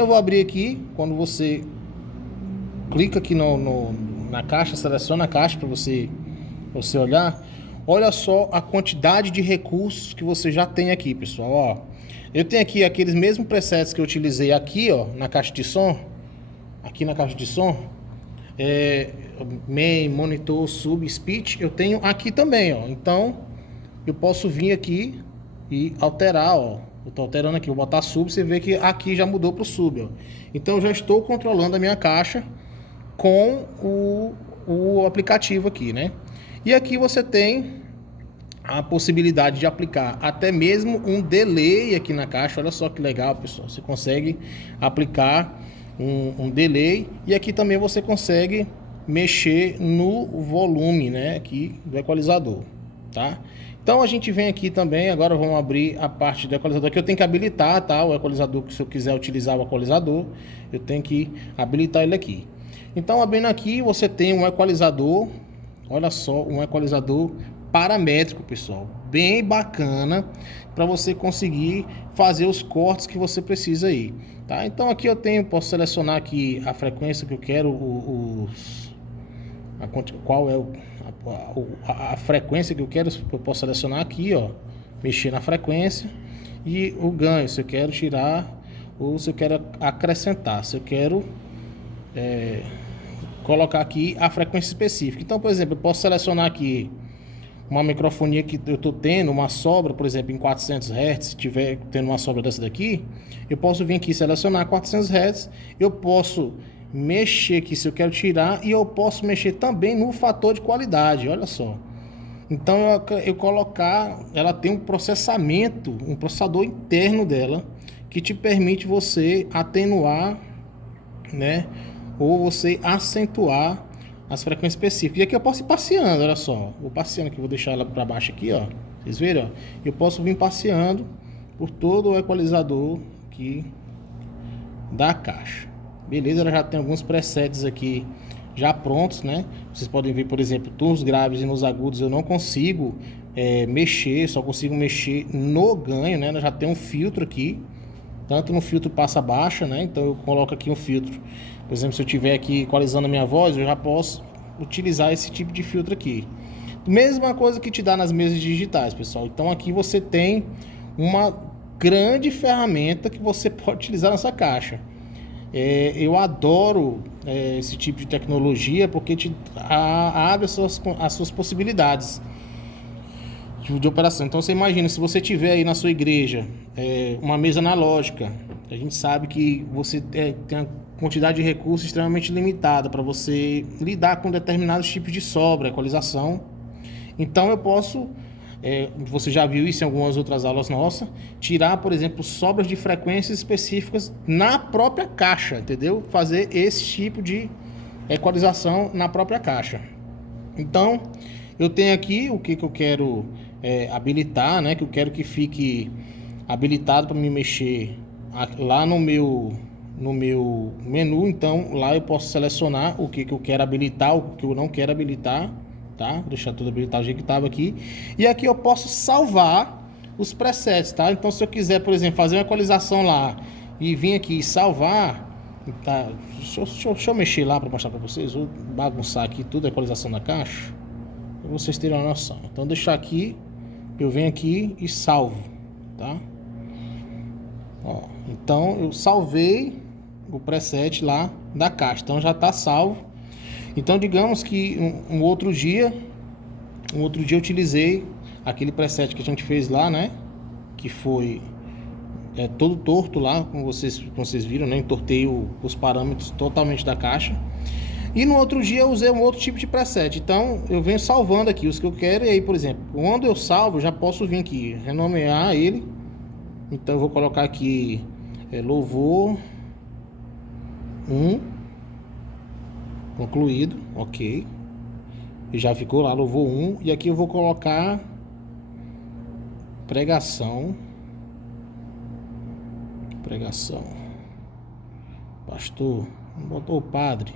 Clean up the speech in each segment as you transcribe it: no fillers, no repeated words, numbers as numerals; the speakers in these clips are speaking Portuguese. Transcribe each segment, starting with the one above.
Eu vou abrir aqui. Quando você clica aqui na caixa, seleciona a caixa para você olhar. Olha só a quantidade de recursos que você já tem aqui, pessoal. Ó, eu tenho aqui aqueles mesmos presets que eu utilizei aqui, ó, na caixa de som. Aqui na caixa de som, main, monitor, sub, speech, eu tenho aqui também, ó. Então, eu posso vir aqui e alterar, ó. Eu tô alterando aqui, vou botar sub, você vê que aqui já mudou pro sub, ó. Então, eu já estou controlando a minha caixa com o aplicativo aqui, né? E aqui você tem a possibilidade de aplicar até mesmo um delay aqui na caixa. Olha só que legal, pessoal. Você consegue aplicar um delay e aqui também você consegue mexer no volume, né, aqui do equalizador, tá? Então a gente vem aqui também, agora vamos abrir a parte do equalizador que eu tenho que habilitar, tá? O equalizador, que se eu quiser utilizar o equalizador, eu tenho que habilitar ele aqui. Então abrindo aqui, você tem um equalizador, olha só, um equalizador paramétrico, pessoal, bem bacana para você conseguir fazer os cortes que você precisa aí, tá? Então aqui eu tenho, posso selecionar aqui a frequência que eu quero, qual é a frequência que eu quero, eu posso selecionar aqui, ó, mexer na frequência e o ganho, se eu quero tirar ou se eu quero acrescentar, se eu quero colocar aqui a frequência específica. Então, por exemplo, eu posso selecionar aqui uma microfonia que eu estou tendo, uma sobra, por exemplo, em 400 Hz, se tiver tendo uma sobra dessa daqui, eu posso vir aqui selecionar 400 Hz, eu posso mexer aqui se eu quero tirar e eu posso mexer também no fator de qualidade, olha só. Então eu colocar, ela tem um processamento, um processador interno dela que te permite você atenuar, né, ou você acentuar as frequências específicas. E aqui eu posso ir passeando, olha só. Vou passeando aqui, vou deixar ela para baixo aqui, ó. Vocês viram, ó? Eu posso vir passeando por todo o equalizador aqui da caixa. Beleza, ela já tem alguns presets aqui já prontos, né? Vocês podem ver, por exemplo, nos graves e nos agudos eu não consigo mexer, só consigo mexer no ganho, né? Ela já tem um filtro aqui, tanto no filtro passa baixa, né? Então eu coloco aqui um filtro. Por exemplo, se eu estiver aqui equalizando a minha voz, eu já posso utilizar esse tipo de filtro aqui. Mesma coisa que te dá nas mesas digitais, pessoal. Então aqui você tem uma grande ferramenta que você pode utilizar nessa caixa. Eu adoro esse tipo de tecnologia porque abre as suas possibilidades de operação. Então você imagina, se você tiver aí na sua igreja uma mesa analógica, a gente sabe que você tem uma quantidade de recursos extremamente limitada para você lidar com determinados tipos de sobra, equalização. Então eu posso, você já viu isso em algumas outras aulas nossas, tirar, por exemplo, sobras de frequências específicas na própria caixa, entendeu? Fazer esse tipo de equalização na própria caixa. Então eu tenho aqui o que eu quero habilitar, né? Que eu quero que fique habilitado para me mexer lá no meu menu. Então lá eu posso selecionar o que eu quero habilitar, o que eu não quero habilitar, tá? Vou deixar tudo habilitado do jeito que estava aqui. E aqui eu posso salvar os presets, tá? Então se eu quiser, por exemplo, fazer uma equalização lá e vir aqui e salvar, tá? Deixa eu mexer lá para mostrar para vocês. Vou bagunçar aqui tudo a equalização da caixa, para vocês terem uma noção. Então deixar aqui, eu venho aqui e salvo, tá? Ó, então eu salvei o preset lá da caixa, então já está salvo. Então digamos que um outro dia eu utilizei aquele preset que a gente fez lá, né? Que foi todo torto lá, como vocês viram, né? Entortei os parâmetros totalmente da caixa. E no outro dia eu usei um outro tipo de preset. Então eu venho salvando aqui os que eu quero. E aí, por exemplo, quando eu salvo, eu já posso vir aqui, renomear ele. Então eu vou colocar aqui louvor 1 concluído, ok. E já ficou lá louvor 1. E aqui eu vou colocar pregação. Pastor, não botou padre,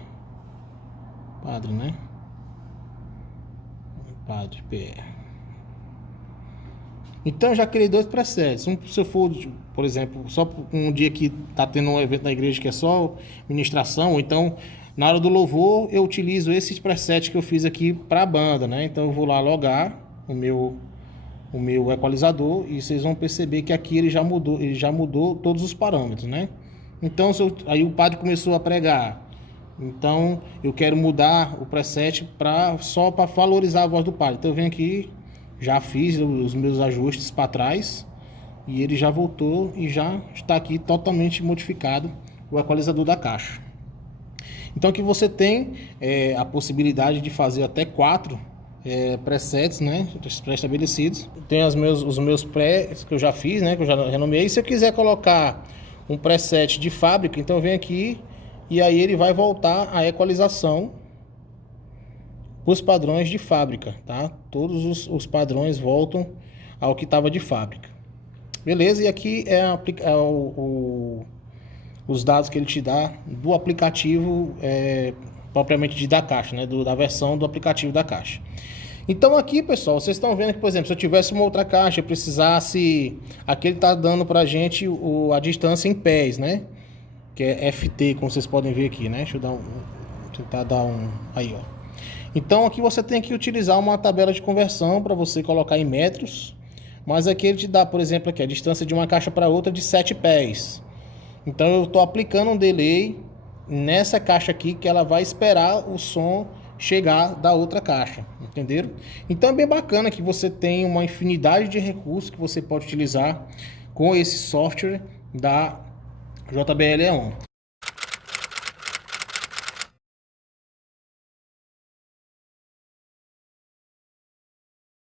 né? Padre PR. Então eu já criei 2 presets. Se eu for, por exemplo, só um dia que tá tendo um evento na igreja que é só ministração, ou então na hora do louvor eu utilizo esses presets que eu fiz aqui para a banda, né? Então eu vou lá logar o meu equalizador e vocês vão perceber que aqui ele já mudou todos os parâmetros, né? Então aí o padre começou a pregar. Então eu quero mudar o preset só para valorizar a voz do padre. Então eu venho aqui, já fiz os meus ajustes para trás e ele já voltou e já está aqui totalmente modificado o equalizador da caixa. Então aqui você tem a possibilidade de fazer até 4 presets, né, pré-estabelecidos. Tem os meus pré que eu já fiz, né, que eu já renomeei. Se eu quiser colocar um preset de fábrica, então eu venho aqui e aí ele vai voltar a equalização os padrões de fábrica, tá? Todos os padrões voltam ao que estava de fábrica. Beleza? E aqui os dados que ele te dá do aplicativo propriamente da caixa, né? Da versão do aplicativo da caixa. Então aqui, pessoal, vocês estão vendo que, por exemplo, se eu tivesse uma outra caixa, eu precisasse... Aqui ele está dando pra gente a distância em pés, né? Que é FT, como vocês podem ver aqui, né? Deixa eu tentar dar um... Aí, ó. Então aqui você tem que utilizar uma tabela de conversão para você colocar em metros. Mas aqui ele te dá, por exemplo, aqui a distância de uma caixa para outra de 7 pés. Então eu estou aplicando um delay nessa caixa aqui que ela vai esperar o som chegar da outra caixa, entenderam? Então é bem bacana que você tem uma infinidade de recursos que você pode utilizar com esse software da JBL EON.